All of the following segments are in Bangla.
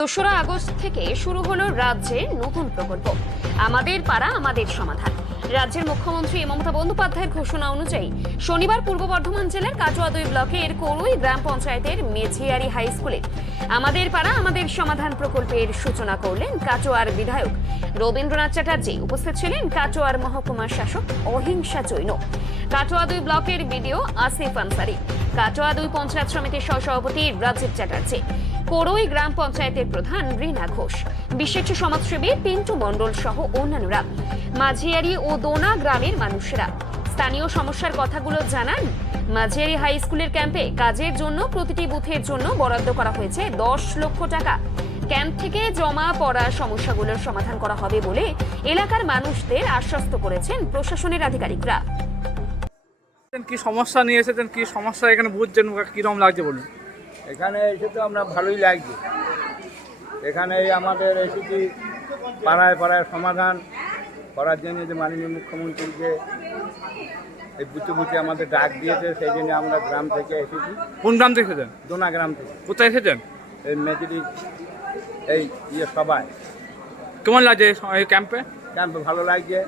দোসরা আগস্ট থেকে শুরু হলো রাজ্যের নতুন প্রকল্প আমাদের পাড়া আমাদের সমাধান। রাজ্যের মুখ্যমন্ত্রী মমতা বন্দ্যোপাধ্যায়ের ঘোষণা অনুযায়ী শনিবার পূর্ব বর্ধমান জেলার কাটোয়া 2 ব্লকের কোরুই গ্রাম পঞ্চায়েতের মেঝিয়ারি হাই স্কুলে আমাদের পাড়া আমাদের সমাধান প্রকল্পের সূচনা করলেন কাটোয়ার বিধায়ক রবীন্দ্রনাথ চ্যাটার্জি। উপস্থিত ছিলেন কাটোয়ার মহকুমা শাসক অহিংসা জৈন, কাটোয়া 2 ব্লকের বিডিও আসিফ আনসারি, কাটোয়া 2 পঞ্চায়েত সমিতির সহসভাপতি রাজীব চ্যাটার্জি, কোরুই গ্রাম পঞ্চায়েতের প্রধান রীনা ঘোষ, বিশিষ্ট সমাজসেবী পিন্টু মণ্ডল সহ অন্যান্যরা, মাঝিয়ারি ও দোনা গ্রামের মানুষেরা স্থানীয় সমস্যার কথাগুলো জানান। মাঝিয়ারি হাই স্কুলের ক্যাম্পে কাজের জন্য প্রতিটি বুথের জন্য বরাদ্দ করা হয়েছে 10 লক্ষ টাকা। ক্যাম্প থেকে জমা পড়া সমস্যাগুলোর সমাধান করা হবে বলে এলাকার মানুষদের আশ্বস্ত করেছেন প্রশাসনের আধিকারিকরা। কি সমস্যা নিয়ে এসেছেন, কি সমস্যা এখানে বুঝছেন, কিরকম লাগছে বলুন। এখানে এসে তো আমরা ভালোই লাগছে। এখানে আমাদের এসেছি পাড়ায় পাড়ায় সমাধান করার জন্য, যে মাননীয় মুখ্যমন্ত্রীকে এই বুঝে বুঝে আমাদের ডাক দিয়েছে, সেই জন্য আমরা গ্রাম থেকে এসেছি। কোন গ্রাম থেকে এসেছেন? দোনা গ্রাম থেকে। কোথায় এসেছেন? এই মেজরি এই সবাই। কেমন লাগছে এই ক্যাম্পে? ক্যাম্পে ভালো লাগছে,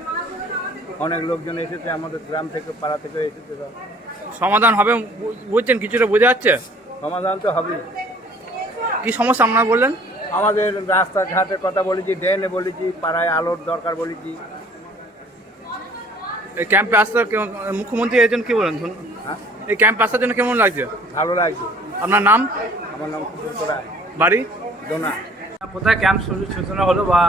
অনেক লোকজন এসেছে আমাদের গ্রাম থেকে, পাড়া থেকে এসেছে। সব সমাধান হবে বুঝছেন, কিছুটা বোঝা যাচ্ছে? সমাধান তো হবেই। কি সমস্যা আপনারা বললেন? আমাদের রাস্তাঘাটের কথা বলেছি, ড্রেনে বলেছি, পাড়ায় আলোর দরকার বলেছি। এই ক্যাম্পে আসতে মুখ্যমন্ত্রী এসেছেন, কি বলেন? হ্যাঁ, এই ক্যাম্পে আসার জন্য কেমন লাগছে? ভালো লাগছে। আপনার নাম? আমার নাম কুকুর রায়, বাড়ি? দোনা। কোথায় ক্যাম্প সূচনা হলো বা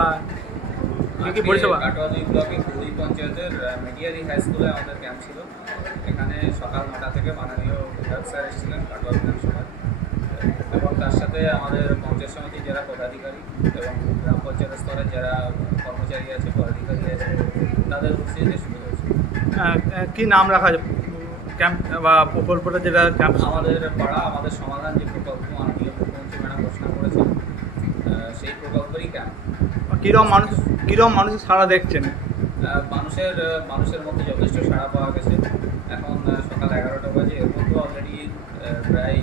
কি কি পরিষেবা? কাটোয়া 2 ব্লকে কোরুই পঞ্চায়েতের মেডিয়ারি হাই স্কুলে আমাদের ক্যাম্প ছিল। এখানে সকাল 9টা থেকে মাননীয় বিধায়ক স্যার এসেছিলেন কাটোয়া বিধানসভায়, এবং তার সাথে আমাদের পঞ্চায়েত সমিতির যারা পদাধিকারী এবং গ্রাম পঞ্চায়েত স্তরের যারা কর্মচারী আছে, পদাধিকারী আছে, তাদের উপস্থিতিতে শুরু হয়েছে। কি নাম রাখা আছে ক্যাম্প বা প্রকল্পটা, যেটা ক্যাম্প? আমাদের পাড়া আমাদের সমাধান, যে প্রকল্প মাননীয় মুখ্যমন্ত্রী ম্যাডাম ঘোষণা করেছেন, সেই প্রকল্পেরই ক্যাম্প। কিরম মানুষের সাড়া দেখছেন? মানুষের মধ্যে যথেষ্ট সাড়া পাওয়া গেছে। এখন সকাল 11টা বাজে, এর মধ্যে অলরেডি প্রায়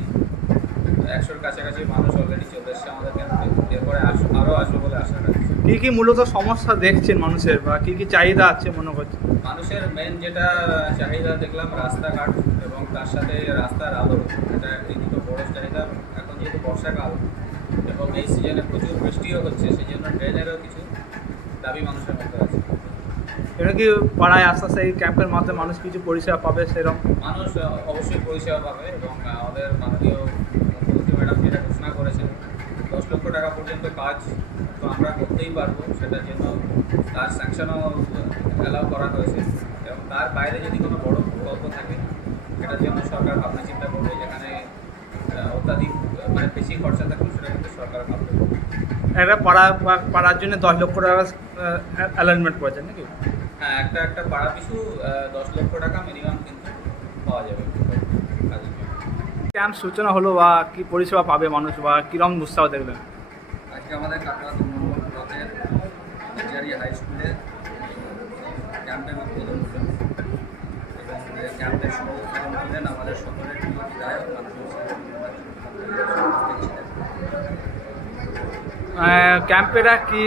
100-র কাছাকাছি মানুষ অলরেডি চলে এসছে আমাদের ক্যাম্পে। এরপরে আরও আসবে বলে আশা রাখছি। কি কি মূলত সমস্যা দেখছেন মানুষের, বা কি কি চাহিদা আছে মনে করছে? মানুষের মেন যেটা চাহিদা দেখলাম রাস্তাঘাট, এবং তার সাথে রাস্তার আলো, এটা একটি দুটো বড় চাহিদা। এখন যেহেতু বর্ষাকাল এবং এই সিজনে প্রচুর বৃষ্টিও হচ্ছে, সেই জন্য ড্রেনেরও কিছু দাবি মানুষের মধ্যে আছে। এটা কি পাড়ায় আস্তে আস্তে এই ক্যাম্পের মাধ্যমে মানুষ কিছু পরিষেবা পাবে সেরকম? মানুষ অবশ্যই পরিষেবা পাবে, এবং আমাদের মাননীয় মুখ্যমন্ত্রী ম্যাডাম যেটা ঘোষণা করেছেন 10 লক্ষ টাকা পর্যন্ত কাজ তো আমরা করতেই পারবো, সেটার জন্য তার স্যাংশনও অ্যালাউ করা হয়েছে। এবং তার বাইরে যদি কোনো বড় প্রকল্প থাকে, সেটার জন্য সরকার ভাবনা চিন্তা করবে, যেখানে অত্যাধিক মানে বেশি খরচা থাকবে, সেটা কিন্তু সরকার ভাববে। একটা পাড়ার জন্য 10 লক্ষ টাকা অ্যালাইনমেন্ট করেছেন নাকি? হ্যাঁ, একটা পাড়া পিছু 10 লক্ষ টাকা মিনিমাম কিন্তু পাওয়া যাবে কাজের জন্য। ক্যাম্প সূচনা হলো বা কি পরিষেবা পাবে মানুষ, বা কিরম উৎসাহ দেখবেন? আজকে আমাদের কাটোয়া 2 নম্বর ব্লকের মেজিয়ারি হাই স্কুলে ক্যাম্পের উদ্বোধন হলো, এবং ক্যাম্পের শুভ উদ্বোধন করলেন আমাদের সকলের প্রিয় বিধায়ক মাননীয় ক্যাম্পেরা কি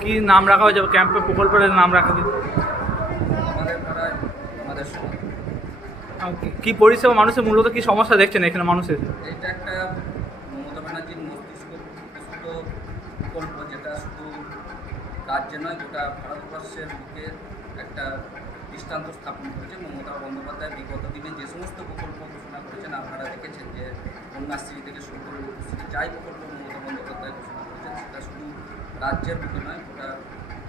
কি নাম রাখা হয়েছে? ক্যাম্পের প্রকল্পের নাম রাখা হয়েছে আমাদের পাড়ায় আমাদের সমাজ। কি পরিষেবা মানুষের মূলত কি সমস্যা দেখছেন এখানে মানুষের? এটা একটা মমতা ব্যানার্জির মস্তিষ্ক প্রস্তুত প্রকল্প, যেটা শুধু রাজ্যে নয়, গোটা ভারতবর্ষের বুকে একটা দৃষ্টান্ত স্থাপন করেছে। মমতা বন্দ্যোপাধ্যায় বিগত দিনে যে সমস্ত প্রকল্প ঘোষণা করেছেন, আপনারা দেখেছেন যে কন্যাশ্রী থেকে শুরু করে রূপশ্রী, যাই প্রকল্প মমতা বন্দ্যোপাধ্যায় ঘোষণা করেছেন, সেটা শুধু রাজ্যের বুকে নয়, গোটা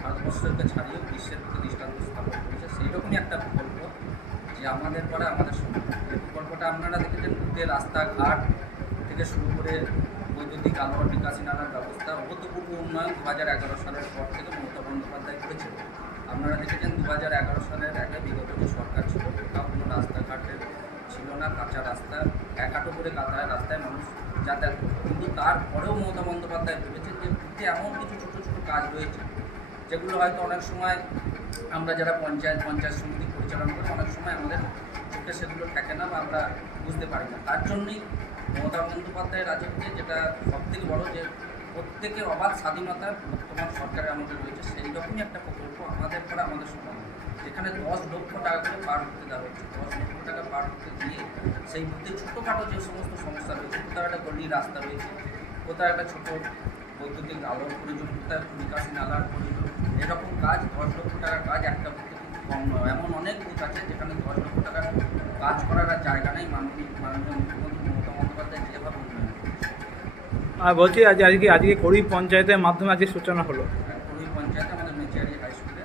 ভারতবর্ষকে ছাড়িয়েও বিশ্বের বুকে দৃষ্টান্ত স্থাপন করেছে। সেই রকমই একটা প্রকল্প, যে আমাদের পাড়া আমাদের সমাজ। এই প্রকল্পটা আপনারা দেখেছেন, বুথে রাস্তাঘাট থেকে শুরু করে বৈদ্যুতিক আলো, নিকাশি নালার ব্যবস্থা, অভূতপূর্ব উন্নয়ন 2011 সালের পর থেকে মমতা বন্দ্যোপাধ্যায় করেছে। আপনারা দেখেছেন 2011 সালের আগে বিগত যে সরকার ছিল, কোথাও কোনো রাস্তাঘাটের ছিল না, কাঁচা রাস্তা, এক হাঁটু করে কাঁচা রাস্তায় মানুষ যাতায়াত করত। কিন্তু তারপরেও মমতা বন্দ্যোপাধ্যায় ভেবেছেন যে বুথে এমন কিছু ছোটো ছোটো কাজ রয়েছে, যেগুলো হয়তো অনেক সময় আমরা যারা পঞ্চায়েত সমিতি পরিচালনা করি, অনেক সময় আমাদের চোখে সেগুলো থাকে না, বা আমরা বুঝতে পারি না। তার জন্যই মমতা বন্দ্যোপাধ্যায়ের রাজত্বে যেটা সবথেকে বড়, যে প্রত্যেকের অবাধ স্বাধীনতা বর্তমান সরকারের আমাদের রয়েছে, সেই রকমই একটা প্রকল্প আমাদের পাড়া আমাদের সমাধান, যেখানে 10 লক্ষ টাকা করে পার করতে দেওয়া হচ্ছে। 10 লক্ষ টাকা পার করতে দিয়ে সেই বুথে ছোটোখাটো যে সমস্ত সমস্যা রয়েছে, কোথাও একটা গলি রাস্তা রয়েছে, কোথাও একটা ছোটো বৈদ্যুতিক আলোর প্রয়োজন, কোথাও নিকাশি নালার প্রয়োজন, এরকম কাজ 10 লক্ষ টাকার কাজ একটা বুথে কিন্তু কম নয়। এমন অনেক বুথ আছে যেখানে 10 লক্ষ টাকার কাজ করার আর জায়গা নেই। মাননীয় মুখ্যমন্ত্রী মমতা বন্দ্যোপাধ্যায় যেভাবে উন্নয়ন করছে। আর বলছি আজকে কড়ি পঞ্চায়েতের মাধ্যমে আজকে সূচনা হলো। ওই পঞ্চায়েতে আমাদের মেচিয়ারি হাই স্কুলে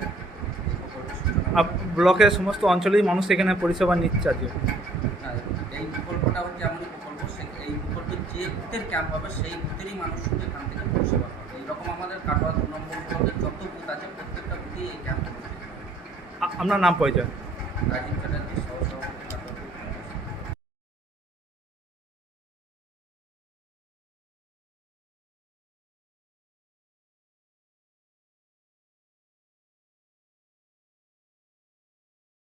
এই প্রকল্পের সূচনা। আর ব্লকের সমস্ত অঞ্চলেই মানুষ এখানে পরিষেবা নিচ্ছে আজকে। হ্যাঁ, এই প্রকল্পটা হচ্ছে এমনই প্রকল্প, এই প্রকল্পের যে বুথের ক্যাম্প হবে সেই বুথেরই মানুষ শুধু এখান থেকে পরিষেবা পাবে। এইরকম আমাদের কাটোয়া 2 নম্বর ব্লকের যত বুথ আছে প্রত্যেকটা বুথেই এই ক্যাম্প হবে। আপনার নাম পরিচয়?